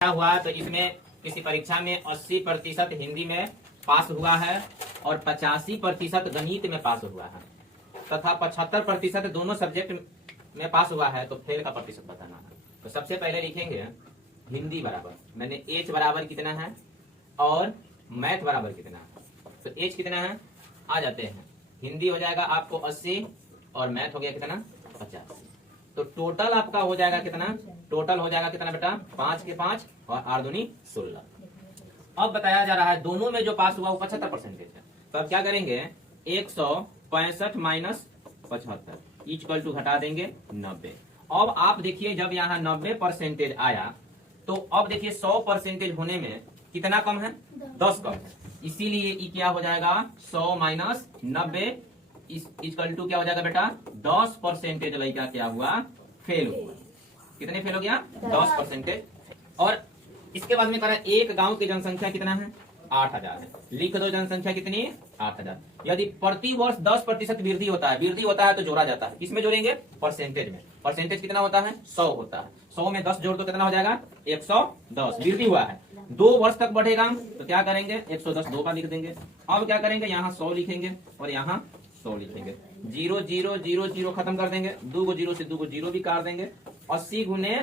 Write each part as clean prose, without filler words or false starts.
क्या हुआ तो इसमें किसी परीक्षा में 80% हिंदी में पास हुआ है और 85% गणित में पास हुआ है तथा 75% दोनों सब्जेक्ट में पास हुआ है, तो फेल का प्रतिशत बताना है। तो सबसे पहले लिखेंगे हिंदी बराबर, मैंने एच बराबर कितना है और मैथ बराबर कितना है। तो एच कितना है, आ जाते हैं, हिंदी हो जाएगा आपको 80 और मैथ हो गया कितना 85। तो टोटल आपका हो जाएगा कितना, टोटल हो जाएगा कितना बेटा 5 के 5 और 8 दूनी 16। अब बताया जा रहा है दोनों में जो पास हुआ वो 75% है। तो अब क्या करेंगे 165 माइनस 75 इक्वल टू घटा देंगे 90। अब आप देखिए जब यहाँ 90% आया तो अब देखिए 100% होने में कितना कम है, 10 कम है, इसीलिए ई क्या हो जाएगा 100 माइनस 90 इक्वल टू क्या हो जाएगा बेटा 10% लड़का क्या हुआ, फेल हुआ। कितने फेल हो गया 10%। और इसके बाद में कह रहा है एक गांव की जनसंख्या कितना है 8000 है, लिख दो जनसंख्या कितनी 8000। यदि प्रति वर्ष 10% वृद्धि होता है तो जोड़ा जाता है, किसमें जोड़ेंगे परसेंटेज में। परसेंटेज कितना होता है 100 होता है, 100 में 10 जोड़ दो कितना हो जाएगा 110। वृद्धि हुआ है 2 वर्ष तक बढ़ेगा तो क्या करेंगे 110 2 का लिख देंगे। अब क्या करेंगे यहाँ 100 लिखेंगे और यहाँ 100 लिखेंगे, 0 0 0 0 खत्म कर देंगे, 2 को 0 से 2 को 0 भी काट देंगे। 80 गुने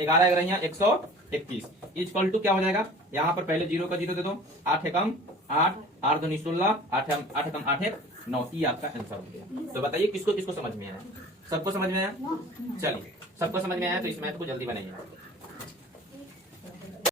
11 121 इक्वल टू क्या हो जाएगा, यहाँ पर पहले 0 का 0 दे दो, 8 कम 8 8 दूनी 16 8 कम 8 9, ये आपका आंसर हो गया। तो बताइए किसको किसको समझ में आया, सबको समझ में आया। चलिए सबको समझ में आया तो इस मैथ को जल्दी बनाइए।